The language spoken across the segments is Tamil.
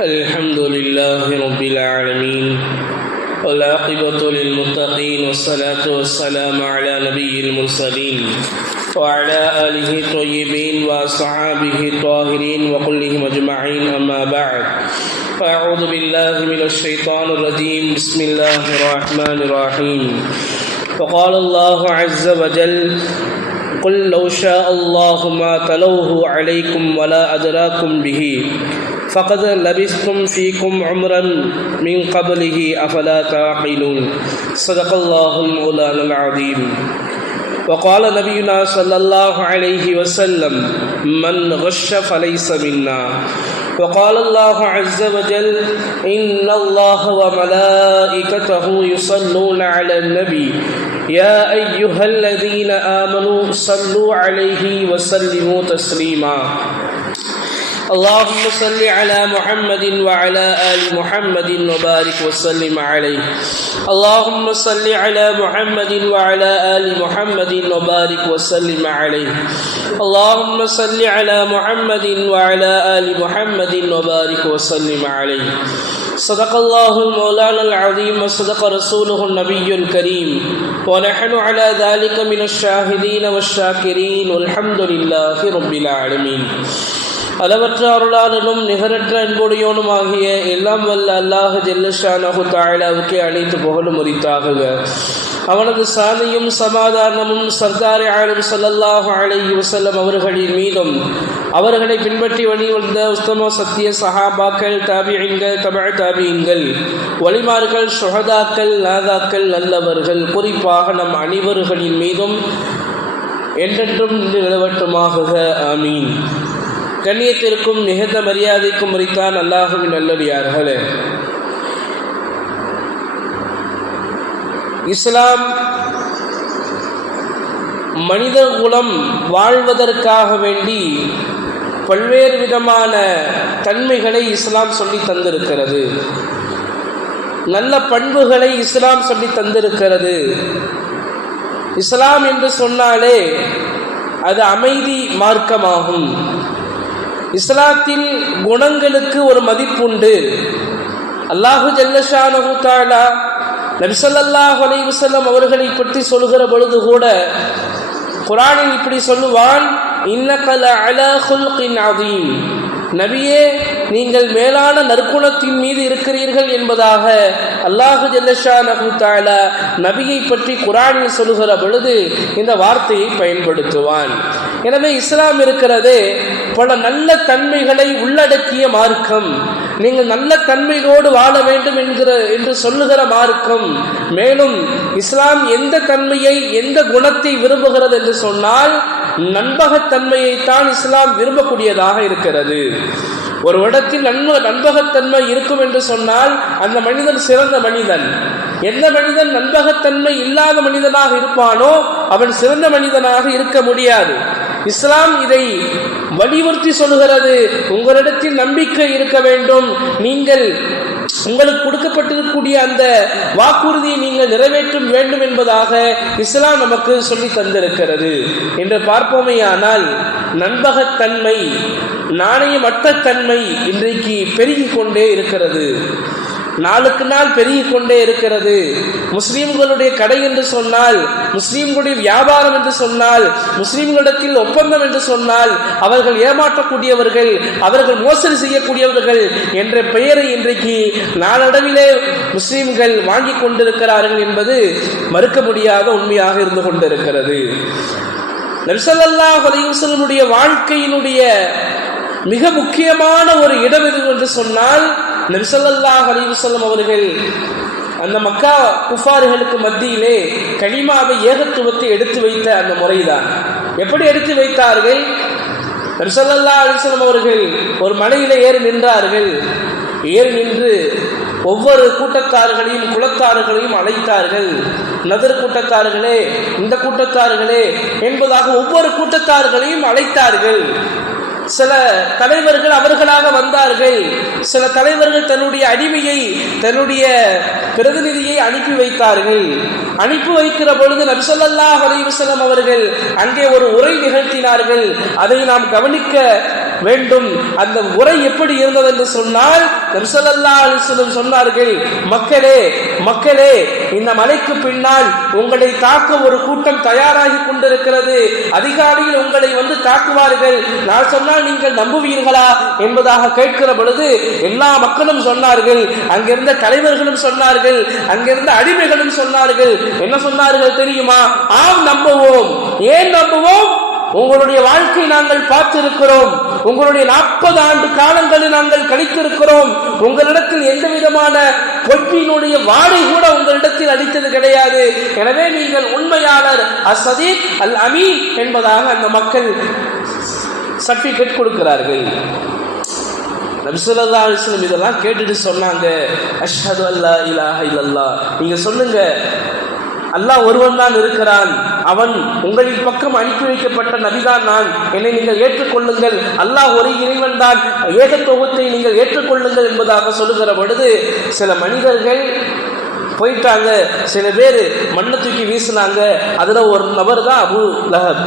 الحمد لله رب العالمين والعاقبة للمتقين والصلاة والسلام على نبي المرسلين وعلى آله الطيبين وأصحابه الطاهرين وكلهم أجمعين أما بعد فأعوذ بالله من الشيطان الرجيم بسم الله الرحمن الرحيم وقال الله عز وجل قل لو شاء الله ما تلوه عليكم ولا أدراكم به فقد لبثتم فيكم عمرا من قبله أفلا تعقلون. صدق الله المولانا العظيم. وقال نبينا صلى الله عليه وسلم من غش فليس منا. وقال الله عز وجل إن الله وملائكته يصلون على النبي. يا أيها الذين آمنوا صلوا عليه وسلموا تسليما. اللهم صل على محمد وعلى آل محمد وبارك وسلم عليه. اللهم صل على محمد وعلى آل محمد وبارك وسلم عليه. اللهم صل على محمد وعلى آل محمد وبارك وسلم عليه. صدق الله مولانا العظيم وصدق رسوله النبي الكريم. ونحن على ذلك من الشاهدين والشاكرين. والحمد لله رب العالمين. அளவற்ற அருளாளனும் நிகரற்ற அன்புடையோனுமாகிய எல்லாம் வல்ல அல்லாஹ் ஜெல்லஷானஹு தாழாவுக்கு அழைத்து புகழும் முறித்தாகுக அவனது சாதியும் சமாதானமும் சர்தாரி ஆளும் சல்லல்லாஹு அலைஹி வசல்லம் அவர்களின் மீதும். அவர்களை பின்பற்றி வழிவந்த உத்தம சத்திய சஹாபாக்கள் தாபியங்கள் தமிழ் தாபியங்கள் வழிமார்கள் சுகதாக்கள் நாதாக்கள் நல்லவர்கள் குறிப்பாக நம் அனைவர்களின் மீதும் என்றென்றும் நிலவட்டுமாக ஆமீன். கண்ணியத்திற்கும் மிகுந்த மரியாதைக்கும் உரித்தான் அல்லாஹுவின் நல்லடியார்களே. இஸ்லாம் மனித குலம் வாழ்வதற்காக வேண்டி பல்வேறு விதமான தன்மைகளை இஸ்லாம் சொல்லி தந்திருக்கிறது. நல்ல பண்புகளை இஸ்லாம் சொல்லி தந்திருக்கிறது. இஸ்லாம் என்று சொன்னாலே அது அமைதி மார்க்கமாகும். இஸ்லாத்தில் குணங்களுக்கு ஒரு மதிப்புண்டு. அல்லாஹு ஜல்லஷானு தாலா நபிசல்லாஹ் அலைவசல்லம் அவர்களை பற்றி சொல்கிற பொழுது கூட குரானில் இப்படி சொல்லுவான் இன்னகல அலஹுல்கின் அதீம் நபியே நீங்கள் மேலான நற்குணத்தின் மீது இருக்கிறீர்கள் என்பதாக அல்லாஹு ஜல்லஷா தாலா நபியை பற்றி குரானில் சொல்லுகிற பொழுது இந்த வார்த்தையை பயன்படுத்துவான். எனவே இஸ்லாம் இருக்கிறது பல நல்ல தன்மைகளை உள்ளடக்கிய மார்க்கம். நீங்கள் நல்ல தன்மையோடு வாழ வேண்டும் என்கிற என்று சொல்லுகிற மார்க்கம். மேலும் இஸ்லாம் எந்த தன்மையை எந்த குணத்தை விரும்புகிறது என்று சொன்னால் நண்பகத்தன்மையைத்தான் இஸ்லாம் விரும்பக்கூடியதாக இருக்கிறது. ஒரு இடத்தில் நன்ம நண்பகத்தன்மை இருக்கும் என்று சொன்னால் அந்த மனிதன் சிறந்த மனிதன். எந்த மனிதன் நண்பகத்தன்மை இல்லாத மனிதனாக இருப்பானோ அவன் சிறந்த மனிதனாக இருக்க முடியாது. இஸ்லாம் இதை வலியுறுத்தி சொல்லுகிறது. உங்களிடத்தில் நம்பிக்கை இருக்க வேண்டும். நீங்கள் உங்களுக்கு கொடுக்கப்பட்டிருக்கக்கூடிய அந்த வாக்குறுதியை நீங்கள் நிறைவேற்றும் வேண்டும் என்பதாக இஸ்லாம் நமக்கு சொல்லி தந்திருக்கிறது. என்று பார்ப்போமே ஆனால் நண்பகத்தன்மை நாணயமற்ற தன்மை இன்றைக்கு பெருகி கொண்டே இருக்கிறது. நாளுக்கு நாள் பெருகி கொண்டே இருக்கிறது. முஸ்லீம்களுடைய கடை என்று சொன்னால் முஸ்லீம்களுடைய வியாபாரம் என்று சொன்னால் முஸ்லீம்களிடத்தில் ஒப்பந்தம் என்று சொன்னால் அவர்கள் ஏமாற்றக்கூடியவர்கள் அவர்கள் மோசடி செய்யக்கூடியவர்கள் என்ற பெயரை இன்றைக்கு நாளடைவிலே முஸ்லீம்கள் வாங்கி கொண்டிருக்கிறார்கள் என்பது மறுக்க முடியாத உண்மையாக இருந்து கொண்டிருக்கிறது. நரிசல்லா அலையுசலனுடைய வாழ்க்கையினுடைய மிக முக்கியமான ஒரு இடம் எது என்று சொன்னால் நபிசல்லாஹ் அலிவசல்லம் அவர்கள் அந்த மக்கா குஃபார்களுக்கு மத்தியிலே கனிமாவை ஏகத்துவத்தை எடுத்து வைத்த அந்த முறைதான். எப்படி எடுத்து வைத்தார்கள்? நபிசல்லா அலிஸ்லம் அவர்கள் ஒரு மலையில ஏறி நின்றார்கள். ஏறி நின்று ஒவ்வொரு கூட்டத்தார்களையும் குலத்தார்களையும் அழைத்தார்கள். நதர் கூட்டத்தார்களே இந்த கூட்டத்தார்களே என்பதாக ஒவ்வொரு கூட்டத்தார்களையும் அழைத்தார்கள். சில தலைவர்கள் அவர்களாக வந்தார்கள். சில தலைவர்கள் தன்னுடைய அடிமையை தன்னுடைய பிரதிநிதியை அனுப்பி வைத்தார்கள். அனுப்பி வைக்கிற பொழுது நபிசல்லா அலைவசலம் அவர்கள் அங்கே ஒரு உரை நிகழ்த்தினார்கள். அதை நாம் கவனிக்க வேண்டும். அந்த உரை எப்படி இருந்தது என்று சொன்னால் நபிசல்லா அலிஸ்லம் சொன்னார்கள் மக்களே மக்களே இந்த மலைக்கு பின்னால் உங்களை தாக்க ஒரு கூட்டம் தயாராகி கொண்டிருக்கிறது. அதிகாரியில் உங்களை வந்து தாக்குவார்கள். நான் சொன்னால் நீங்கள் நம்புவீர்களா என்பதாக கேட்கிற பொழுது எல்லா மக்களும் சொன்னார்கள் அங்கிருந்த தலைவர்களும் சொன்னார்கள் அங்கிருந்த அடிமைகளும் சொன்னார்கள். என்ன சொன்னார்கள் தெரியுமா? ஆம் நம்புவோம். ஏன் நம்புவோம்? உங்களுடைய வாழ்க்கை நாங்கள் பார்த்திருக்கிறோம். உங்களுடைய நாற்பது ஆண்டு காலங்களில் நாங்கள் கழித்திருக்கிறோம். உங்களிடத்தில் எந்த விதமான பொய்ப்பினுடைய வாடை கூட உங்களிடத்தில் அடித்தது கிடையாது. எனவே நீங்கள் உண்மையாளர் அசதீக் அல் அமீன் என்பதாக அந்த மக்கள் சர்டிபிகேட் கொடுக்கிறார்கள். நபிசுல்லா அலிஸ்லம் இதெல்லாம் கேட்டுட்டு சொன்னாங்க. அஷ்ஹது அல்லா இலாஹ இல்லல்லா நீங்க சொல்லுங்க. அல்லாஹ் ஒருவன் தான் இருக்கிறான். அவன் உங்களின் பக்கம் அனுப்பி வைக்கப்பட்ட நபிதான் நான். என்னை நீங்கள் ஏற்றுக்கொள்ளுங்கள். அல்லாஹ் ஒரு இறைவன் தான். ஏகத்துவத்தை நீங்கள் ஏற்றுக்கொள்ளுங்கள் என்பதாக சொல்லுகிற பொழுது சில மனிதர்கள் போயிட்டாங்க. சில பேர் மண்ணை தூக்கி வீசினாங்க. அதுல ஒரு நபர் தான் அபு லஹப்.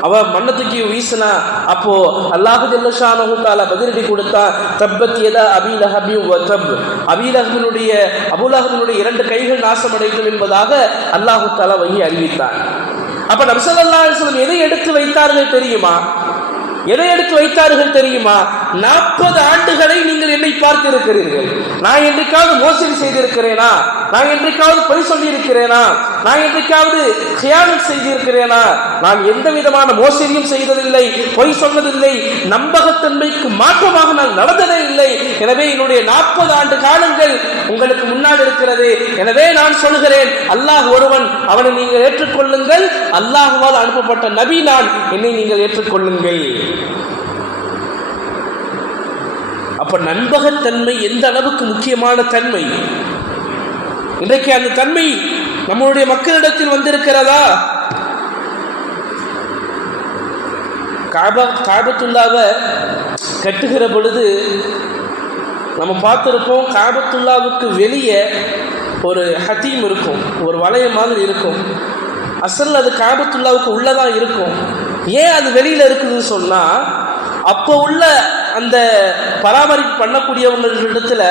அவ மண்ணை தூக்கி வீசினா அப்போ அல்லாஹு ஜல்லஷானஹு தாலா பதிலடி கொடுத்தா தப்பத் எதா அபிலஹபி தப். அபிலஹபினுடைய அபுலஹபினுடைய இரண்டு கைகள் நாசமடைக்கும் என்பதாக அல்லாஹு தாலா வங்கி அறிவித்தார். அப்ப நம்சல்லா எதை எடுத்து வைத்தார்கள் தெரியுமா? எதை எடுத்து வைத்தார்கள் தெரியுமா? நாற்பது ஆண்டுகளை நீங்கள் என்னை பார்த்து இருக்கிறீர்கள் நான் என்றைக்காவது மோசடி செய்திருக்கிறேனா? நான் என்றைக்காவது பொய் சொல்லி இருக்கிறேனா நான் என்றைக்காவது கியானம் செய்திருக்கிறேனா? நான் எந்த விதமான மோசடியும் செய்ததில்லை பொய் சொன்னதில்லை நம்பகத்தன்மைக்கு மாற்றமாக நான் நடந்ததே இல்லை. எனவே என்னுடைய நாற்பது ஆண்டு காலங்கள் உங்களுக்கு முன்னால் இருக்கிறது. எனவே நான் சொல்கிறேன் அல்லாஹ் ஒருவன் அவனை நீங்கள் ஏற்றுக்கொள்ளுங்கள். அல்லாஹுவால் அனுப்பப்பட்ட நபி நான் என்னை நீங்கள் ஏற்றுக்கொள்ளுங்கள். அப்ப நண்பகத்தன்மை எந்த அளவுக்கு முக்கியமான தன்மை? இன்றைக்கு அந்த தன்மை நம்மளுடைய மக்களிடத்தில் வந்திருக்கிறதா? காபா காபத்துல்லாவை கட்டுகிற பொழுது நம்ம பார்த்துருப்போம் காபத்துல்லாவுக்கு வெளியே ஒரு ஹத்தீம் இருக்கும் ஒரு வளையம் மாதிரி இருக்கும். அசல் அது காபத்துல்லாவுக்கு உள்ளதான் இருக்கும். ஏன் அது வெளியில இருக்குதுன்னு சொன்னா அப்போ உள்ள அந்த பராமரிப்பு பண்ணக்கூடியவங்களிடத்துல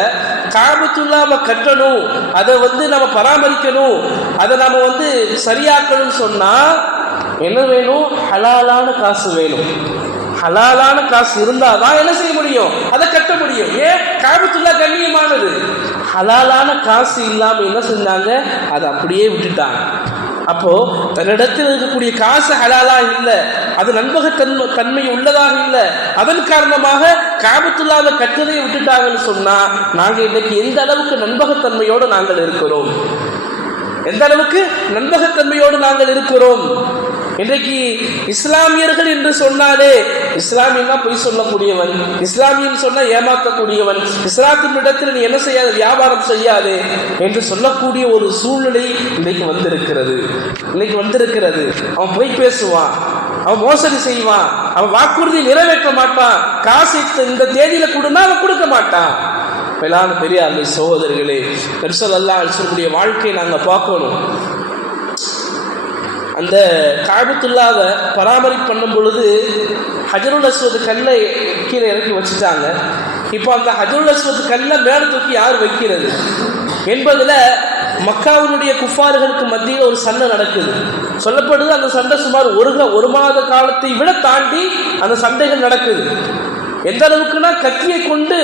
காபத்துல்லாம கட்டணும் அதை வந்து நம்ம பராமரிக்கணும் அதை நம்ம வந்து சரியாக்கணும்னு சொன்னா என்ன வேணும்? ஹலாலான காசு வேணும். ஹலாலான காசு இருந்தால் தான் என்ன செய்ய முடியும்? அதை கட்ட முடியும். ஏன்? காபத்துல்லா கண்ணியமானது. ஹலாலான காசு இல்லாமல் என்ன செஞ்சாங்க? அதை அப்படியே விட்டுட்டாங்க. அப்போ தன்னிடத்தில் இருக்கக்கூடிய காசு ஹலாலா இல்லை. அது நண்பகத்தன்மை தன்மை உள்ளதாக இல்லை. அதன் காரணமாக காபத்துல்லாத கட்டுரையை விட்டுட்டாங்கன்னு சொன்னா நாங்க இன்னைக்கு எந்த அளவுக்கு நண்பகத்தன்மையோடு நாங்கள் இருக்கிறோம்? எந்த அளவுக்கு நண்பகத்தன்மையோடு நாங்கள் இருக்கிறோம்? இன்றைக்கு இஸ்லாமியர்கள் என்று சொன்னாலே இஸ்லாமியன்னா பொய் சொல்லக்கூடியவன். இஸ்லாமியன் சொன்னா ஏமாற்றக்கூடியவன் இஸ்லாத்தின் இடத்தில் நீ என்ன செய்யாத? வியாபாரம் செய்யாது என்று சொல்லக்கூடிய ஒரு சூழ்நிலை இன்றைக்கு வந்திருக்கிறது. இன்னைக்கு வந்திருக்கிறது. அவன் பொய் பேசுவான். அவன் மோசடி செய்வான். அவன் வாக்குறுதி நிறைவேற்ற மாட்டான். காசு இந்த தேதியில கொடுனா அவன் கொடுக்க மாட்டான். பெரிய பெரியார்கள் சகோதரர்களே பெருசல் அல்லா சொல்லக்கூடிய வாழ்க்கையை நாங்கள் பார்க்கணும். அந்த காபத்துல்லாவை பராமரிப்பு பண்ணும் பொழுது ஹஜருல் அஸ்வத் கல்லை கீழே இறக்கி வச்சுட்டாங்க. இப்போ அந்த ஹஜருல் அஸ்வத் கல்லை மேலே தூக்கி யார் வைக்கிறது? என்பதில் மக்காவினுடைய குஃபார்களுக்கு மத்தியில் ஒரு சண்டை நடக்குது. சொல்லப்படுது அந்த சண்டை சுமார் ஒரு ஒரு மாத காலத்தை விட தாண்டி அந்த சண்டைகள் நடக்குது. எந்த அளவுக்குன்னா கத்தியை கொண்டு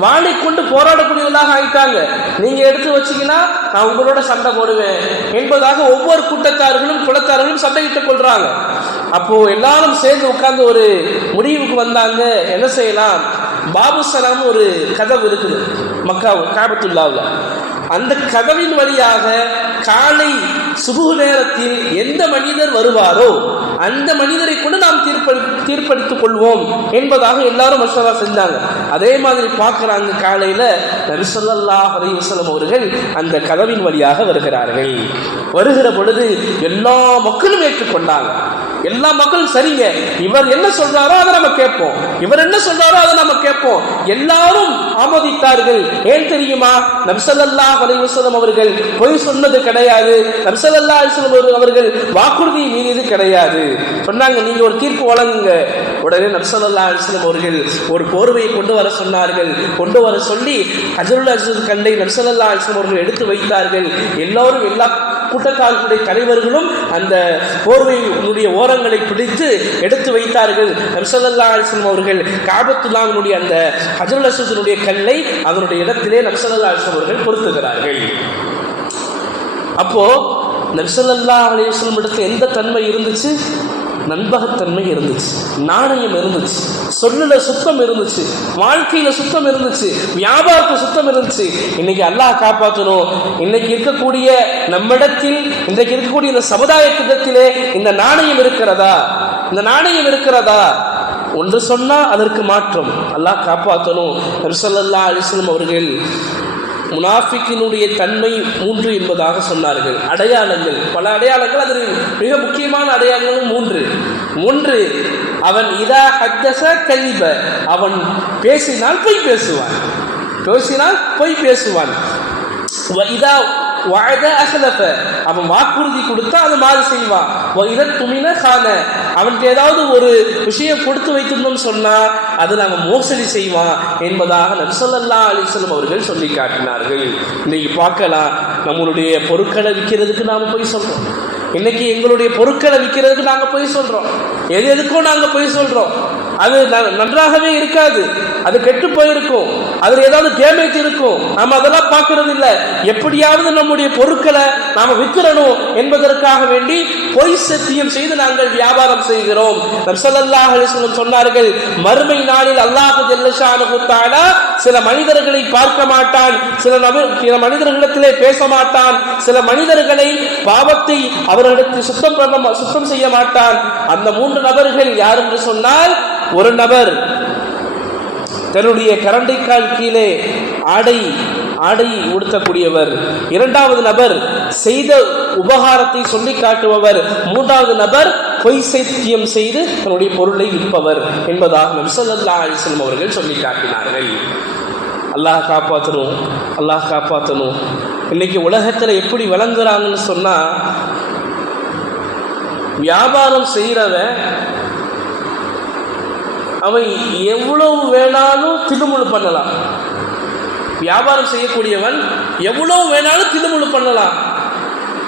வாளை கொண்டு போராடக்கூடியவர்களாக ஆயிட்டாங்க. நீங்க எடுத்து வச்சீங்கன்னா நான் உங்களோட சண்டை போடுவேன். என்பதாக ஒவ்வொரு கூட்டத்தார்களும் குலத்தார்களும் சண்டையிட்டுக் கொள்றாங்க. அப்போ எல்லாரும் சேர்ந்து உட்கார்ந்து ஒரு முடிவுக்கு வந்தாங்க. என்ன செய்யலாம்? பாபு சலாம் ஒரு கதவு இருக்குது. மக்கா காபத்துல்லாவில். அந்த கதவின் வழியாக காலை சுபு நேரத்தில் எந்த மனிதர் வருவாரோ அந்த மனிதரை கூட நாம் தீர்ப்ப தீர்ப்பளித்துக் கொள்வோம் என்பதாக எல்லாரும் மசோதா செஞ்சாங்க. அதே மாதிரி பார்க்குறாங்க காலையில் நரிசல்லா ஹரிவசலம் அவர்கள் அந்த கதவின் வழியாக வருகிறார்கள். வருகிற பொழுது எல்லா மக்களும் ஏற்றுக்கொண்டாங்க. எல்லா மக்களும் சரிங்க. இவர் என்ன சொல்றாரோ அதை நம்ம கேட்போம். இவர் என்ன சொல்றாரோ அதை நம்ம கேட்போம். எல்லாரும் ஆமோதித்தார்கள். ஏன் தெரியுமா? நபிசல்லா அலைவசலம் அவர்கள் பொய் சொன்னது கிடையாது. நபிசல்லா அலிஸ்லம் அவர்கள் வாக்குறுதி மீறியது கிடையாது. சொன்னாங்க நீங்க ஒரு தீர்ப்பு வழங்குங்க. உடனே நபிசல்லா அலிஸ்லம் அவர்கள் ஒரு போர்வையை கொண்டு வர சொன்னார்கள். கொண்டு வர சொல்லி அஜருல் அஜர் கண்டை நபிசல்லா அலிஸ்லம் அவர்கள் எடுத்து வைத்தார்கள். எல்லோரும் எல்லா கூட்டத்தார்களுடைய தலைவர்களும் அந்த போர்வையினுடைய ஓரங்களை பிடித்து எடுத்து வைத்தார்கள். நம்சல்லா அலிஸ்லம் அவர்கள் காபத்துல்லாவினுடைய அந்த ஹஜருல் அசூசனுடைய கல்லை அதனுடைய இடத்திலே நம்சல்லா அலிஸ்லம் அவர்கள் பொருத்துகிறார்கள். அப்போ நம்சல்லா அலிஸ்லம் இடத்துல எந்த தன்மை இருந்துச்சு? நண்பகத்தன்மை இருந்துச்சு. நாணயம் இருந்துச்சு. சொல்லுல சுத்தம் இருந்துச்சு. வாழ்க்கையில சுத்தம் இருந்துச்சு. வியாபாரத்துல சுத்தம் இருந்துச்சு. இன்னைக்கு அல்லாஹ் காப்பாற்றணும். இன்னைக்கு இருக்கக்கூடிய நம்மிடத்தில் இன்றைக்கு இருக்கக்கூடிய இந்த சமுதாயத்திடத்திலே இந்த நாணயம் இருக்கிறதா? இந்த நாணயம் இருக்கிறதா? ஒன்று சொன்னா அதற்கு மாற்றம். அல்லாஹ் காப்பாற்றணும். நபிசல்லா அலிஸ்லம் அவர்கள் முனாஃபிக்கினுடைய தன்மை மூன்று என்பதாக சொன்னார்கள். அடையாளங்கள் பல அடையாளங்கள் அதில் மிக முக்கியமான அடையாளங்களும் மூன்று. ஒன்று அவன் இதா ஹத்தச கலிப அவன் பேசினால் பொய் பேசுவான். பேசினால் பொய் பேசுவான். இதா வயத அகலப அவன் வாக்குறுதி கொடுத்தா அதை மாறி செய்வான். இதன் துமின காண அவனுக்கு ஏதாவது ஒரு விஷயம் கொடுத்து வைத்திருந்தோம் சொன்னா அதை நாம மோசடி செய்வான் என்பதாக நபிசல்லா அலிசல்லம் அவர்கள் சொல்லி காட்டினார்கள். இன்னைக்கு பார்க்கலாம். நம்மளுடைய பொருட்களை விற்கிறதுக்கு நாம போய் சொல்றோம். இன்னைக்கு எங்களுடைய பொருட்களை விற்கிறதுக்கு நாங்க போய் சொல்றோம். எது எதுக்கும் நாங்க போய் சொல்றோம். அது நன்றாகவே இருக்காது. அது கெட்டு போயிருக்கும். அதில் ஏதாவது டேமேஜ் இருக்கும். நம்ம அதெல்லாம் பார்க்கறது இல்லை எப்படியாவது நம்முடைய பொருட்களை நாம் விற்கிறணும் என்பதற்காக வேண்டி பொய் சத்தியம் செய்து நாங்கள் வியாபாரம் செய்கிறோம். நம்சல்லாஹ் சொன்னார்கள் மறுமை நாளில் அல்லாஹ் ஜெல்லஷானுத்தானா சில மனிதர்களை பார்க்க மாட்டான். சில நபர் சில மனிதர்களிடத்திலே பேச மாட்டான். சில மனிதர்களை பாவத்தை அவர்களிடத்தில் சுத்தம் சுத்தம் செய்ய மாட்டான். அந்த மூன்று நபர்கள் யார் என்று சொன்னால் ஒரு நபர் தன்னுடைய கரண்டைக்கால் கீழே ஆடை ஆடை உடுத்தக்கூடியவர். இரண்டாவது நபர் செய்த உபகாரத்தை சொல்லி காட்டுபவர். மூன்றாவது நபர் பொய் சைத்தியம் செய்து தன்னுடைய பொருளை விற்பவர் என்பதாக நம்சல்லா அலிஸ்லம் அவர்கள் சொல்லி காட்டினார்கள். அல்லாஹ் காப்பாற்றணும் அல்லாஹ் காப்பாற்றணும் இன்னைக்கு உலகத்தில் எப்படி விளங்குறாங்கன்னு சொன்னா வியாபாரம் செய்கிறவன் அவன் எவ்வளவு வேணாலும் தில்லுமுழு பண்ணலாம். வியாபாரம் செய்யக்கூடியவன் எவ்வளவு வேணாலும் தில்லுமுழு பண்ணலாம்.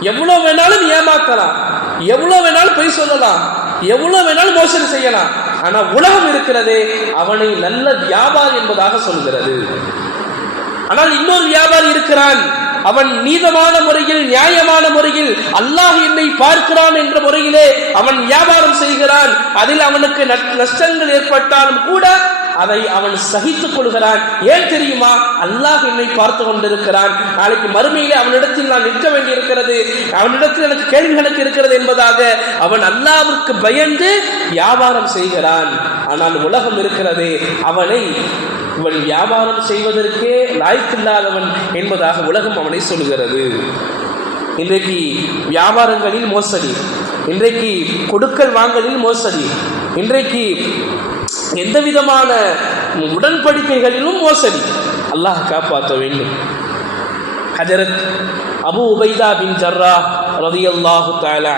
எவ்வளவு வேணாலும் ஏமாத்தலாம். எவ்வளவு வேணாலும் பொய் சொல்லலாம். எவ்வளவு வேணாலும் மோசடி செய்யலாம். ஆனா உலகம் இருக்கிறதே அவனை நல்ல வியாபாரி என்பதாக சொல்கிறது. ஆனால் இன்னொரு வியாபாரி இருக்கிறான். அவன் நீதமான முறையில் நியாயமான முறையில் அல்லாஹ் என்னை பார்க்கிறான் என்ற முறையிலே அவன் வியாபாரம் செய்கிறான். அதில் அவனுக்கு நஷ்டங்கள் ஏற்பட்டாலும் கூட அதை அவன் சகித்துக் கொள்கிறான். ஏன் தெரியுமா? அல்லாஹ் என்னை பார்த்து கொண்டிருக்கிறான். நாளைக்கு மறுமையிலே அவனிடத்தில் நான் நிற்க வேண்டியிருக்கிறது. அவனிடத்தில் எனக்கு கேள்விகளுக்கு இருக்கிறது என்பதாக அவன் அல்லாவிற்கு பயந்து வியாபாரம் செய்கிறான். ஆனால் உலகம் இருக்கிறது. அவனை இவன் வியாபாரம் செய்வதற்கே லாய்க்கில்லாதவன் என்பதாக உலகம் அவனை சொல்கிறது. இன்றைக்கு வியாபாரங்களில் மோசடி இன்றைக்கு கொடுக்கல் வாங்கலில் மோசடி இன்றைக்கு எந்த விதமான உடன்படிக்கைகளிலும் மோசடி. அல்லாஹ் காப்பாற்ற வேண்டும். ஹஜரத் அபு உபைதா பின் ஜர்ரா ரதி அல்லாஹு தாலா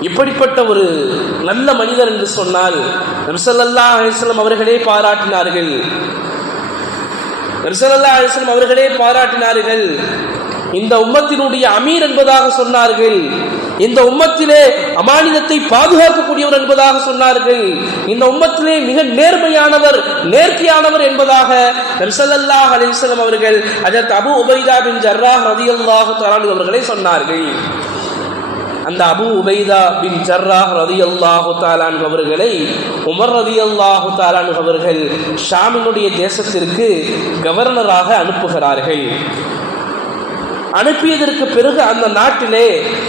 இப்படிப்பட்ட ஒரு நல்ல மனிதர் என்று சொன்னால் நம்சல்லா அலிஸ்லாம் அவர்களே பாராட்டினார்கள். நம்சல்லா அலிஸ்லாம் அவர்களே பாராட்டினார்கள். இந்த உம்மத்தினுடைய அமீர் என்பதாக சொன்னார்கள். இந்த உம்மத்திலே அமானிதத்தை பாதுகாக்கக்கூடியவர் என்பதாக சொன்னார்கள். இந்த உம்மத்திலே மிக நேர்மையானவர் நேர்த்தியானவர் என்பதாக நம்சல்லாஹ் அலிஸ்லாம் அவர்கள் அதற்கு அபு உபைதா பின் ஜர்ராஹ் ரதியுல்லாஹு அவர்களை சொன்னார்கள். அந்த அபு உபைதா பின் ஜர்ராஹ் ரதி அல்லாஹு தாலான் அவர்களை உமர் ரதி அல்லாஹு தாலான் அவர்கள் ஷாமினுடைய தேசத்திற்கு கவர்னராக அனுப்புகிறார்கள். அனுப்பியதற்கு பிறகு அந்த நாட்டிலே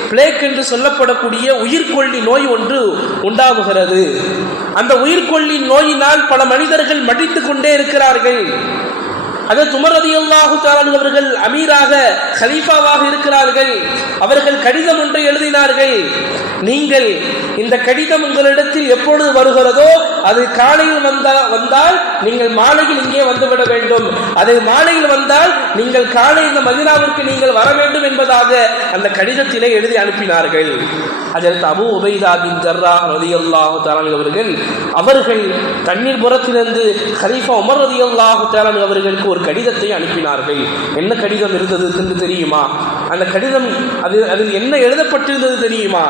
பிளேக் என்று சொல்லப்படக்கூடிய உயிர்கொல்லி நோய் ஒன்று உண்டாகுகிறது. அந்த உயிர்கொல்லி நோயினால் பல மனிதர்கள் மடித்து கொண்டே இருக்கிறார்கள். அதற்கு உமர் ரலியல்லாஹு தஆலா அவர்கள் அமீராக ஹலீஃபாவாக இருக்கிறார்கள். அவர்கள் கடிதம் ஒன்றை எழுதினார்கள். நீங்கள் இந்த கடிதம் உங்களிடத்தில் எப்பொழுது வருகிறதோ அது காலையில் வந்தா வந்தால் நீங்கள் மாலையில் இங்கே வந்துவிட வேண்டும். அது மாலையில் வந்தால் நீங்கள் காலை இந்த மதினாவிற்கு நீங்கள் வர வேண்டும் என்பதாக அந்த கடிதத்திலே எழுதி அனுப்பினார்கள். அதற்கு அபு உபைதா பின் ஜர்ரா ரலியல்லாஹு தஆலா அவர்கள் அவர்கள் தண்ணீர் புறத்திலிருந்து ஹலீஃபா உமர் ரலியல்லாஹு தஆலா அவர்களுக்கு ஒரு கடிதத்தை அனுப்பினார்கள். என்ன கடிதம் இருந்தது என்று தெரியுமா? அந்த கடிதம் அது அதில் என்ன எழுதப்பட்டிருந்தது தெரியுமா?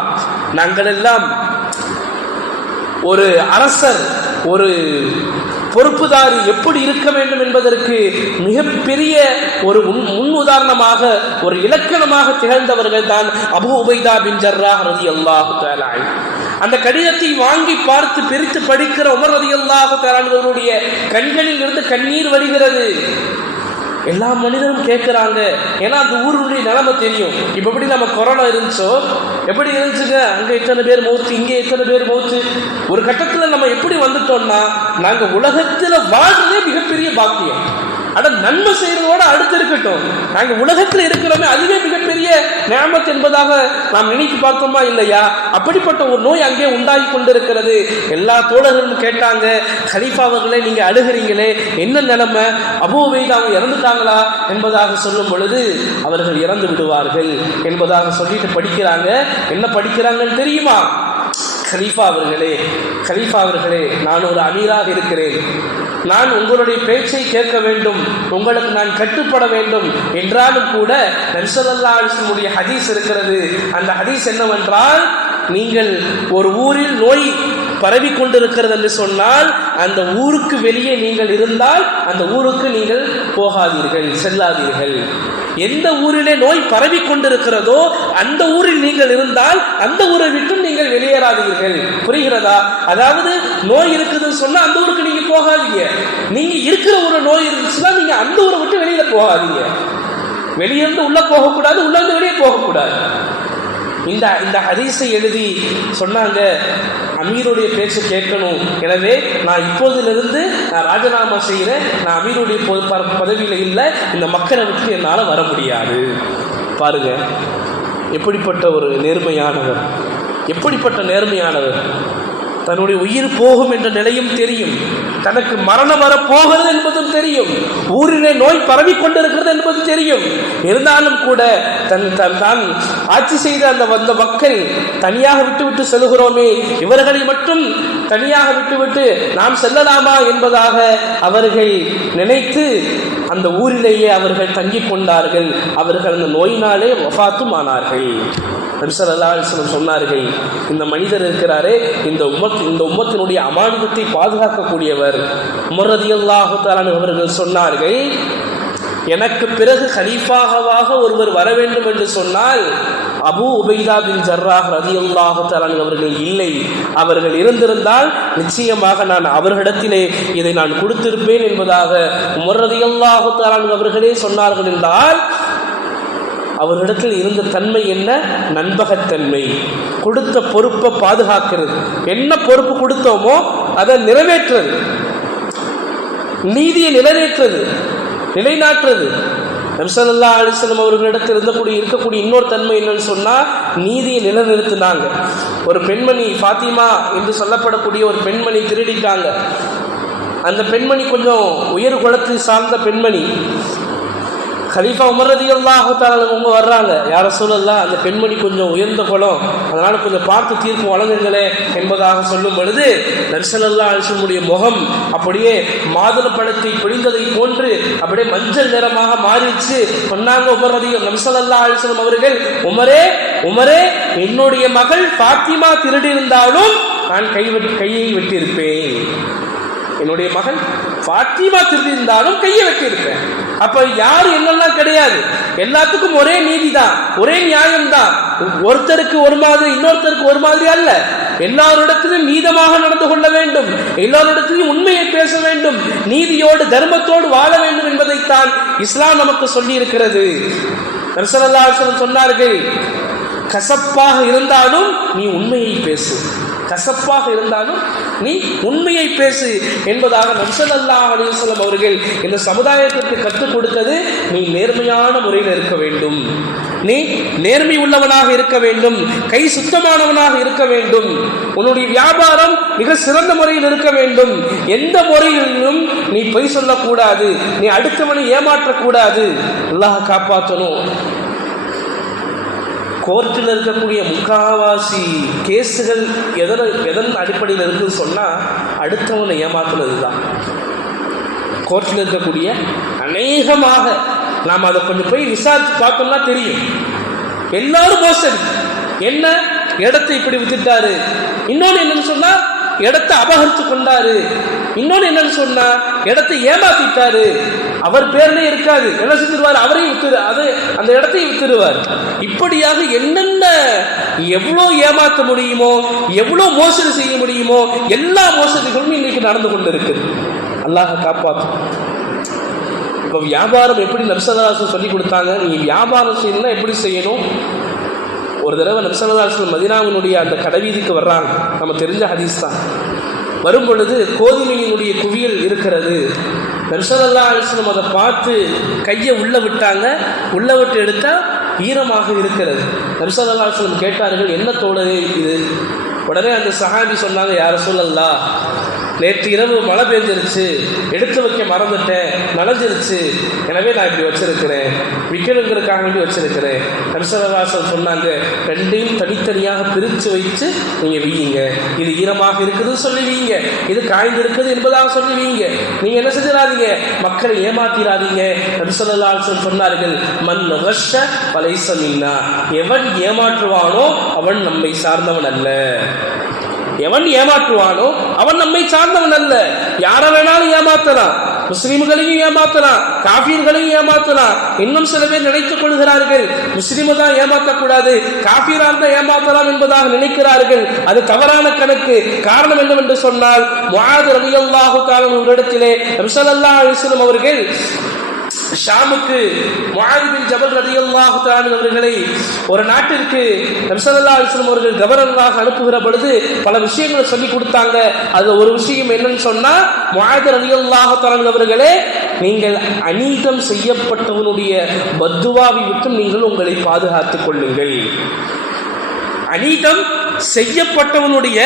நாங்கள் எல்லாம் ஒரு அரசர் ஒரு பொறுப்புதாரி எப்படி இருக்க வேண்டும் என்பதற்கு மிகப்பெரிய ஒரு முன் உதாரணமாக ஒரு இலக்கணமாக திகழ்ந்தவர்கள் தான் அபு உபைதா பின் ஜர்ரா ரதி அல்லாஹு அந்த கடிதத்தை வாங்கி பார்த்து பிரித்து படிக்கிற உமர் ரதி அல்லாஹு கண்களில் இருந்து கண்ணீர் வருகிறது. எல்லா மனிதரும் கேட்குறாங்க ஏன்னா அந்த ஊருடைய நிலைமை தெரியும். இப்போ எப்படி நம்ம கொரோனா இருந்துச்சோ? எப்படி இருந்துச்சுங்க? அங்கே இத்தனை பேர் மௌத்து இங்கே இத்தனை பேர் மௌத்து? ஒரு கட்டத்தில் நம்ம எப்படி வந்துட்டோம்னா நாங்கள் உலகத்தில் வாழ்றதே மிகப்பெரிய பாக்கியம். அட நன்மை செய்யறதோட அடுத்து இருக்கட்டும். நாங்க உலகத்தில் இருக்கிறோமே அதுவே மிகப்பெரிய நியமத் என்பதாக நாம் நினைத்து பார்த்தோமா இல்லையா? அப்படிப்பட்ட ஒரு நோய் அங்கே உண்டாகி கொண்டிருக்கிறது. எல்லா தோழர்களும் கேட்டாங்க ஹலீஃபா அவர்களே நீங்க அழுகிறீங்களே என்ன நிலைமை? அபூவைது அவங்க இறந்துட்டாங்களா? என்பதாக சொல்லும் பொழுது அவர்கள் இறந்து விடுவார்கள் என்பதாக சொல்லிட்டு படிக்கிறாங்க. என்ன படிக்கிறாங்கன்னு தெரியுமா? கலீஃபா அவர்களே கலீஃபா அவர்களே நான் ஒரு அமீராக இருக்கிறேன். நான் உங்களுடைய பேச்சை கேட்க வேண்டும் உங்களுக்கு நான் கட்டுப்பட வேண்டும். என்றாலும் கூட நரிசல்லா அலிஸ்லமுடைய ஹதீஸ் இருக்கிறது. அந்த ஹதீஸ் என்னவென்றால் நீங்கள் ஒரு ஊரில் நோய் பரவி கொண்டிருக்கிறது என்று சொன்னால் அந்த ஊருக்கு வெளியே நீங்கள் இருந்தால் அந்த ஊருக்கு நீங்கள் போகாதீர்கள் செல்லாதீர்கள். எந்த ஊரிலே நோய் பரவி கொண்டிருக்கிறதோ அந்த ஊரில் நீங்கள் இருந்தால் அந்த ஊரை விட்டும் நீங்கள் வெளியேறாதீர்கள். புரிகிறதா? அதாவது நோய் இருக்குதுன்னு சொன்னா அந்த ஊருக்கு நீங்க போகாதீங்க. நீங்க இருக்கிற ஒரு நோய் இருந்துச்சுன்னா நீங்க அந்த ஊரை விட்டு வெளியில போகாதீங்க. வெளியிருந்து உள்ள போகக்கூடாது உள்ள இருந்து வெளியே போகக்கூடாது. இந்த இந்த ஹதீஸை எழுதி சொன்னாங்க அமீருடைய பேச்சு கேட்கணும். எனவே நான் இப்போதிலிருந்து நான் ராஜினாமா செய்கிறேன். நான் அமீருடைய பதவியில் இல்லை இந்த மக்களை விட்டு என்னால் வர முடியாது. பாருங்க எப்படிப்பட்ட ஒரு நேர்மையானவர். எப்படிப்பட்ட நேர்மையானவர்? தன்னுடைய உயிர் போகும் என்ற நிலையும் தெரியும். தனக்கு மரணம் வர போகிறது என்பதும் தெரியும். ஊரிலே நோய் பரவி கொண்டிருக்கிறது என்பது தெரியும். இருந்தாலும் கூட தன் தன் தான் ஆட்சி செய்த அந்த வந்த மக்கள் தனியாக விட்டுவிட்டு செல்கிறோமே. இவர்களை மட்டும் தனியாக விட்டுவிட்டு நாம் செல்லலாமா என்பதாக அவர்கள் நினைத்து அந்த ஊரிலேயே அவர்கள் தங்கிக் கொண்டார்கள். அவர்கள் அந்த நோயினாலே வஃத்தும் ஆனார்கள் நபிசல்லாஸ்லம் சொன்னார்கள் இந்த மனிதர் இருக்கிறாரே இந்த உமத் இந்த உம்மத்தினுடைய அமானிதத்தை பாதுகாக்கக்கூடியவர். உமரதி அல்லாஹு அவர்கள் சொன்னார்கள் எனக்கு பிறகு ஹலீஃபாகவாக ஒருவர் வர வேண்டும் என்று சொன்னால் அபு உபைதா பின் ஜர்ராஹ் ரதி அல்லாஹு அவர்கள் இல்லை. அவர்கள் இருந்திருந்தால் நிச்சயமாக நான் அவர்களிடத்திலே இதை நான் கொடுத்திருப்பேன் என்பதாக உமர் ரதி அல்லாஹு அவர்களே சொன்னார்கள் என்றால் அவரிடத்தில் இருந்த தன்மை என்ன? நண்பகத்தன்மை. கொடுத்த பொறுப்பை பாதுகாக்கிறது. என்ன பொறுப்பு கொடுத்தோமோ அதை நிறைவேற்றுறது. நீதியை நிறைவேற்றுறது நிலைநாட்டுறது. நம்சல்லா அலிஸ்லம் அவர்களிடத்தில் இருந்தக்கூடிய இருக்கக்கூடிய இன்னொரு தன்மை என்னன்னு சொன்னால் நீதியை நிலைநிறுத்தினாங்க. ஒரு பெண்மணி ஃபாத்திமா என்று சொல்லப்படக்கூடிய ஒரு பெண்மணி திருடிட்டாங்க. அந்த பெண்மணி கொஞ்சம் உயர் குலத்தை சார்ந்த பெண்மணி. கலீஃபா உமரதி அவங்க வர்றாங்க. யார சொல்லலாம் அந்த பெண்மணி கொஞ்சம் உயர்ந்த குளம். அதனால கொஞ்சம் பார்த்து தீர்ப்பு வழங்குங்களே என்பதாக சொல்லும் பொழுது நரிசலல்லா அலிசனுடைய முகம் அப்படியே மாதுள பழத்தை பிடிந்ததை போன்று அப்படியே மஞ்சள் நிறமாக மாறிச்சு சொன்னாங்க உமரதி நம்சலல்லா அலிசலம் அவர்கள் உமரே உமரே என்னுடைய மகள் பாத்திமா திருடி இருந்தாலும் நான் கை கையை விட்டிருப்பேன். என்னுடைய மகள் பாத்திமா திருந்திருந்தாலும் இருந்தாலும் கையை வெட்டியிருப்பேன் அப்ப யாரு என்னெல்லாம் கிடையாது. எல்லாத்துக்கும் ஒரே நீதி தான் ஒரே நியாயம் தான் ஒருத்தருக்கு ஒரு மாதிரி இன்னொருத்தருக்கு ஒரு மாதிரி அல்ல. எல்லாரிடத்திலும் நீதமாக நடந்து கொள்ள வேண்டும். எல்லாரிடத்திலும் உண்மையை பேச வேண்டும். நீதியோடு தர்மத்தோடு வாழ வேண்டும் என்பதைத்தான் இஸ்லாம் நமக்கு சொல்லி இருக்கிறது சொன்னார்கள் கசப்பாக இருந்தாலும் நீ உண்மையை பேசு. கசப்பாக இருந்தாலும் நீ உண்மையை பேசு என்பதாக நம்சல்லா அலிஸ்லாம் அவர்கள் இந்த சமுதாயத்திற்கு கற்றுக் கொடுத்தது நீ நேர்மையான முறையில் இருக்க வேண்டும். நீ நேர்மை உள்ளவனாக இருக்க வேண்டும். கை சுத்தமானவனாக இருக்க வேண்டும். உன்னுடைய வியாபாரம் மிக சிறந்த முறையில் இருக்க வேண்டும். எந்த முறையிலும் நீ பொய் சொல்லக்கூடாது. நீ அடுத்தவனை ஏமாற்றக்கூடாது. அல்லாஹ் காப்பாற்றணும். கோர்ட்டில் இருக்கக்கூடிய முக்காவாசி கேஸுகள் எதன எதன் அடிப்படையில் இருக்குதுன்னு சொன்னால் அடுத்தவனை ஏமாத்துனது தான் கோர்ட்டில் இருக்கக்கூடிய அநேகமாக நாம் அதை கொஞ்சம் போய் விசாரித்து பார்த்தோம்னா தெரியும். எல்லாரும் மோசடி. என்ன? இடத்தை இப்படி வித்துட்டாரு. இன்னொன்று என்னன்னு சொன்னால் இடத்தை அபகரித்து கொண்டாரு. இன்னொன்று என்னன்னு சொன்னா இடத்தை ஏமாத்திட்டாரு. அவர் பேர்ல இருக்காது. என்ன செஞ்சிருவாரு? அவரையும் வித்துரு. அது அந்த இடத்தை வித்துருவார் இப்படியாக என்னென்ன எவ்வளோ ஏமாற்ற முடியுமோ எவ்வளோ மோசடி செய்ய முடியுமோ எல்லா மோசடிகளும் இன்னைக்கு நடந்து கொண்டு இருக்குது அல்லாஹ் காப்பாற்றும் இப்போ வியாபாரம் எப்படி நர்சதாசன் சொல்லி கொடுத்தாங்க? நீ வியாபாரம் செய்யணும்னா எப்படி செய்யணும்? ஒரு தடவை நர்சதாசன் மதினாவினுடைய அந்த கடைவீதிக்கு வர்றாங்க. நம்ம தெரிஞ்ச ஹதீஸ் தான். வரும் பொழுது கோதுமையினுடைய குவியல் இருக்கிறது. நர்சல்லா அலிஸ்லம் அதை பார்த்து கையை உள்ள விட்டாங்க. உள்ள விட்டு எடுத்தால் ஈரமாக இருக்கிறது. நர்சல்லா அலிஸ்லம் கேட்டார்கள் என்ன தோழரே இது? உடனே அந்த சஹாபி சொன்னாங்க யார சொல்லல்லா நேற்று இரவு மழை பெஞ்சிருச்சு எடுத்து வைக்க மறந்துட்டேன் நனைஞ்சிருச்சு. எனவே நான் இப்படி வச்சிருக்கிறேன். விக்கணுங்கிறதுக்காக வேண்டி வச்சிருக்கிறேன். நரிசனவாசன் சொன்னாங்க ரெண்டையும் தனித்தனியாக பிரித்து வைத்து நீங்கள் வீங்க இது ஈரமாக இருக்குதுன்னு சொல்லி வீங்க இது காய்ந்து இருக்குது என்பதாக சொல்லி வீங்க நீங்கள் என்ன செஞ்சிடாதீங்க? மக்களை ஏமாத்திராதீங்க நரிசனவாசன் சொன்னார்கள் மண் நுகஷ பலைசமின்னா எவன் ஏமாற்றுவானோ அவன் நம்மை சார்ந்தவன் அல்ல. எவன் ஏமாற்றுவானோ அவன் நம்மை சார்ந்தவன் அல்ல. யார வேணாலும் ஏமாத்தலாம் முஸ்லிம்களையும் ஏமாத்தலாம் காபீர்களையும் ஏமாத்தலாம் இன்னும் சில பேர் நினைத்துக் கொள்கிறார்கள் முஸ்லிம தான் ஏமாற்றக்கூடாது காபீரா தான் ஏமாத்தலாம் என்பதாக நினைக்கிறார்கள். அது தவறான கணக்கு. காரணம் என்னவென்று சொன்னால் முஆது ரலியல்லாஹு தஆலா ஒரு இடத்திலே ரிசல் அல்லாஹ் அவர்கள் ஷாமுக்கு முஆதிபின் ஜபல் ரலியல்லாஹு தஆலா அவர்களை ஒரு நாட்டிற்கு நபிசல்லா அலிஸ்லம் அவர்கள் கவர்னராக அனுப்புகிற பொழுது பல விஷயங்களை சொல்லி கொடுத்தாங்க. அது ஒரு விஷயம் என்னன்னு சொன்னா முஆத் ரலியல்லாஹு அவர்களே நீங்கள் அநீதம் செய்யப்பட்டவனுடைய பத்துவாவை விட்டு நீங்கள் உங்களை பாதுகாத்துக் கொள்ளுங்கள். அநீதம் செய்யப்பட்டவனுடைய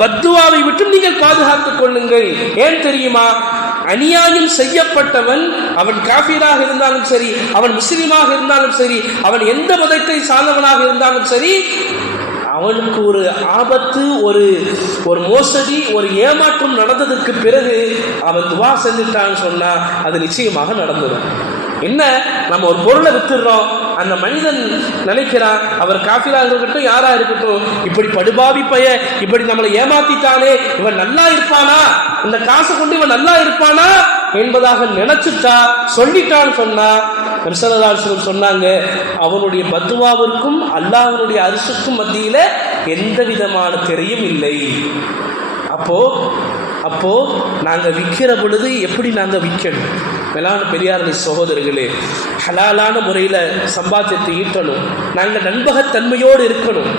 பத்துவாவை விட்டு நீங்கள் பாதுகாத்துக் கொள்ளுங்கள். ஏன் தெரியுமா? அநியாயம் செய்யப்பட்டவன் அவன் காபீராக இருந்தாலும் சரி அவன் முஸ்லீமாக இருந்தாலும் சரி அவன் எந்த மதத்தை சார்ந்தவனாக இருந்தாலும் சரி அவனுக்கு ஒரு ஆபத்து ஒரு ஒரு மோசடி ஒரு ஏமாற்றம் நடந்ததுக்கு பிறகு அவன் துவா செஞ்சுட்டான்னு சொன்னா அது நிச்சயமாக நடந்துடும் என்ன? நம்ம ஒரு பொருளை வித்துடுறோம் அந்த மனிதன் நினைக்கிறான் அவர் காஃபிலா இருக்கட்டும் யாரா இருக்கட்டும் இப்படி படுபாவி பைய இப்படி நம்மளை ஏமாத்திட்டானே இவன் நல்லா இருப்பானா? இந்த காசை கொண்டு இவன் நல்லா இருப்பானா? என்பதாக நினைச்சுட்டா சொல்லிட்டான்னு சொன்னா நபிசல்லாஸ்லம் சொன்னாங்க அவனுடைய பத்துவாவிற்கும் அல்லாஹனுடைய அரிசுக்கும் மத்தியில எந்த விதமான திரையும் இல்லை. அப்போ அப்போ நாங்கள் விற்கிற பொழுது எப்படி நாங்கள் விற்கணும் மேலான பெரியாரணி சகோதரர்களே ஹலாலான முறையில் சம்பாத்தியத்தை ஈட்டணும். நாங்கள் நண்பகத்தன்மையோடு இருக்கணும்.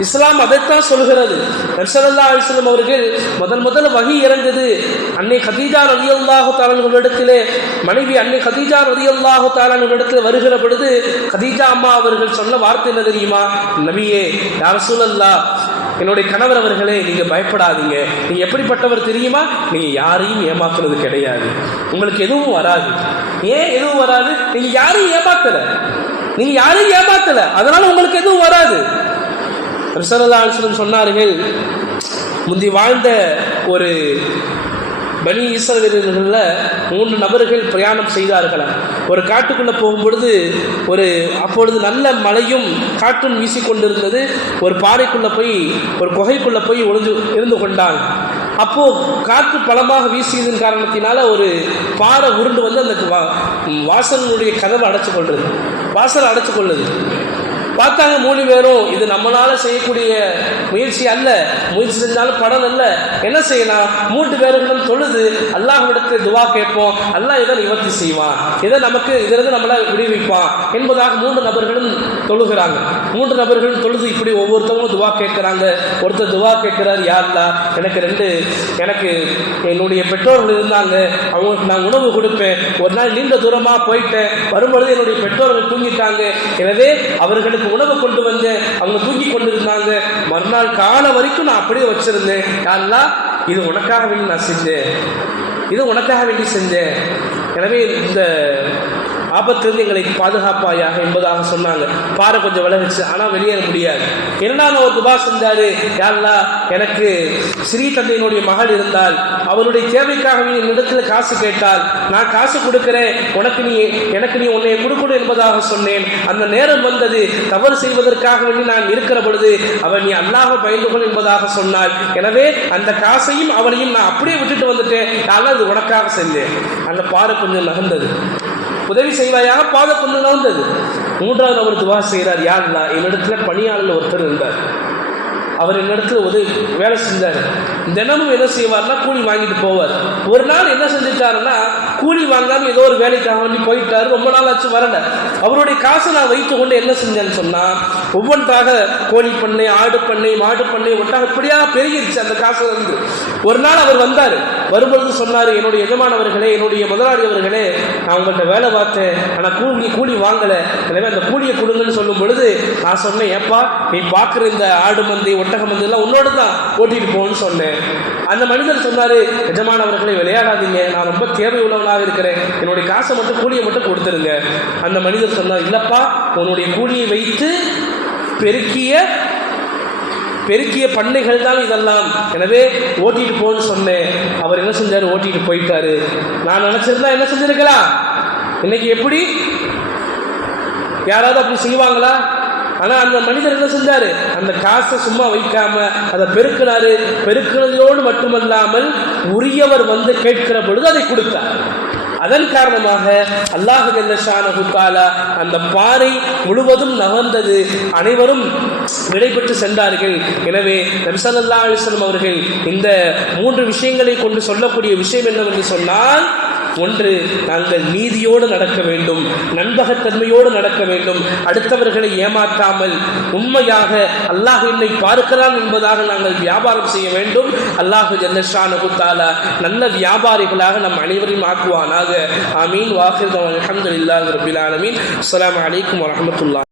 இஸ்லாம் அதைத்தான் சொல்கிறது. நர்சல்லா அலிஸ்லம் அவர்கள் முதல் முதல் வகி இறங்குது அன்னை கதீஜா ரதி அல்லாஹு தாலங்களிடத்திலே மனைவி அன்னை கதீஜா ரதி அல்லாஹு தாலங்களிடத்தில் வருகிற பொழுது கதீஜா அம்மா அவர்கள் சொன்ன வார்த்தை என்ன தெரியுமா? நபியே யார் சூழல்லா என்னுடைய கணவர் அவர்களே நீங்க பயப்படாதீங்க. நீங்க எப்படிப்பட்டவர் தெரியுமா? நீங்க யாரையும் ஏமாத்துறது கிடையாது. உங்களுக்கு எதுவும் வராது. ஏன் எதுவும் வராது? நீங்க யாரையும் ஏமாத்தல. நீங்க யாரையும் ஏமாத்தல. அதனால உங்களுக்கு எதுவும் வராது. ரிசரதாசனம் சொன்னார்கள் முந்தி வாழ்ந்த ஒரு பனி ஈஸ்வரர்களில் மூன்று நபர்கள் பிரயாணம் செய்தார்களாம் ஒரு காட்டுக்குள்ளே போகும்பொழுது ஒரு அப்பொழுது நல்ல மழையும் காற்றும் வீசிக்கொண்டிருந்தது. ஒரு பாறைக்குள்ளே போய் ஒரு குகைக்குள்ளே போய் ஒளிஞ்சு இருந்து கொண்டாங்க அப்போது காற்று பலமாக வீசியதன் காரணத்தினால ஒரு பாறை உருண்டு வந்து அந்த வா வாசலினுடைய கதவை அடைச்சு கொள்வது வாசலை அடைச்சு கொள்ளுது பார்த்தாங்க மூணு பேரும் இது நம்மளால செய்யக்கூடிய முயற்சி அல்ல முயற்சி செஞ்சாலும் படம் அல்ல. என்ன செய்யலாம்? மூன்று பேருங்களும் தொழுது அல்லாஹ்விடத்தில் துவா கேட்போம். அல்லாஹ் இதை நிவர்த்தி செய்வான். இதை நமக்கு இதிலிருந்து நம்மளை விடுவிப்பான் என்பதாக மூன்று நபர்களும் தொழுகிறாங்க. மூன்று நபர்களும் தொழுது இப்படி ஒவ்வொருத்தவங்களும் துவா கேட்கிறாங்க. ஒருத்தர் துவா கேட்கிறார் யார்லா எனக்கு ரெண்டு எனக்கு என்னுடைய பெற்றோர்கள் இருந்தாங்க. அவங்களுக்கு நான் உணவு கொடுப்பேன். ஒரு நாள் நீண்ட தூரமா போயிட்டேன். வரும்பொழுது என்னுடைய பெற்றோர்கள் தூங்கிட்டாங்க. எனவே அவர்களுக்கு உணவு கொண்டு வந்தேன் அவங்க தூக்கி கொண்டு இருந்தாங்க மறுநாள் கால வரைக்கும் நான் அப்படியே வச்சிருந்தேன். யாரெல்லாம் இது உனக்காக வேண்டி நான் செஞ்சேன். இது உனக்காக வேண்டி செஞ்சேன். எனவே இந்த ஆபத்திலிருந்து எங்களை பாதுகாப்பாயாக என்பதாக சொன்னாங்க. பாறை கொஞ்சம் விலகுச்சு. ஆனால் வெளியேற முடியாது. இரண்டாம் ஒரு துபா செஞ்சாரு. யாருலா எனக்கு ஸ்ரீ தந்தையினுடைய மகள் இருந்தால் அவளுடைய தேவைக்காகவே நீ என்னிடத்துல காசு கேட்டால் நான் காசு கொடுக்கிறேன். உனக்கு நீ எனக்கு நீ உன்னை கொடுக்கணும் என்பதாக சொன்னேன். அந்த நேரம் வந்தது. தவறு செய்வதற்காக வேண்டி நான் இருக்கிற பொழுது அவன் நீ அல்லாஹ் பயந்து கொள் என்பதாக சொன்னாள். எனவே அந்த காசையும் அவளையும் நான் அப்படியே விட்டுட்டு வந்துட்டேன். நான் அது உனக்காக செஞ்சேன். அந்த பாறை கொஞ்சம் நகர்ந்தது. உதவி செய்வாயாக பாதை கொஞ்சம் நகர்ந்தது மூன்றாவது அவர் துவா செய்கிறார் யாருன்னா என்னிடத்துல பணியாளர் ஒருத்தர் இருந்தார். அவர் என்னிடத்துல உதவி வேலை செஞ்சார். தினமும் என்ன செய்வார்னா கூலி வாங்கிட்டு போவார். ஒரு நாள் என்ன செஞ்சுட்டாருன்னா கூலி வாங்காம ஏதோ ஒரு வேலைக்காக வேண்டி போயிட்டாரு. ரொம்ப நாள் ஆச்சு வரல. அவருடைய காசை நான் வைத்து கொண்டு என்ன செஞ்சேன்னு சொன்னா ஒவ்வொன்றாக கோழி பண்ணை ஆடு பண்ணை மாடு பண்ணை ஒட்டாக இப்படியா பெருகிருச்சு அந்த காசு வந்து ஒரு நாள் அவர் வந்தார். வரும்பொழுது சொன்னார் என்னுடைய எஜமானவர்களே என்னுடைய முதலாளி அவர்களே நான் உங்கள்கிட்ட வேலை பார்த்தேன். ஆனால் கூலி கூலி வாங்கலை. எனவே அந்த கூலியை கொடுங்கன்னு சொல்லும் பொழுது நான் சொன்னேன் ஏப்பா நீ பார்க்குற இந்த ஆடு மந்தை ஒட்டகம் வந்ததெல்லாம் எல்லாம் உன்னோட தான் ஓட்டிட்டு போன்னு சொன்னேன். அந்த மனிதர் சொன்னாரு எஜமானவர்களை விளையாடாதீங்க நான் ரொம்ப தேவை உள்ளவனாக இருக்கிறேன். என்னுடைய காசை மட்டும் கூலியை மட்டும் கொடுத்துருங்க. அந்த மனிதர் சொன்னார் இல்லப்பா உன்னுடைய கூலியை வைத்து பெருக்கிய பெருக்கிய பண்ணைகள் தான் இதெல்லாம். எனவே ஓட்டிட்டு போன்னு சொன்னேன். அவர் என்ன செஞ்சார்? ஓட்டிட்டு போயிட்டாரு. நான் நினைச்சிருந்தா என்ன செஞ்சிருக்கலாம்? இன்னைக்கு எப்படி? யாராவது அப்படி செய்வாங்களா? ஆனா அந்த மனிதர் என்ன செஞ்சாரு? அந்த காசை சும்மா வைக்காம அதை பெருக்கினாரு. பெருக்கினதோடு மட்டுமல்லாமல் உரியவர் வந்து கேட்கிற பொழுது அதை கொடுத்தார். அதன் காரணமாக அல்லாஹு ஜல்லஷானஹு அந்த பாறை முழுவதும் நகர்ந்தது. அனைவரும் விடைபெற்று சென்றார்கள். எனவே நபி அலிஸ்லம் அவர்கள் இந்த மூன்று விஷயங்களை கொண்டு சொல்லக்கூடிய விஷயம் என்னவென்று சொன்னால் ஒன்று நாங்கள் நீதியோடு நடக்க வேண்டும் நண்பகத்தன்மையோடு நடக்க வேண்டும். அடுத்தவர்களை ஏமாற்றாமல் உண்மையாக அல்லாஹ் என்னை பார்க்கிறான் என்பதாக நாங்கள் வியாபாரம் செய்ய வேண்டும். அல்லாஹு ஜல்லஷானஹு தஆலா நல்ல வியாபாரிகளாக நம் அனைவரையும் ஆக்குவானாக. ஆமீன். வாஹிர் அல்ஹம்துலில்லாஹி ரபில் ஆலமீன். அஸ்லாம் வலைக்கம் வரமத்துல்லா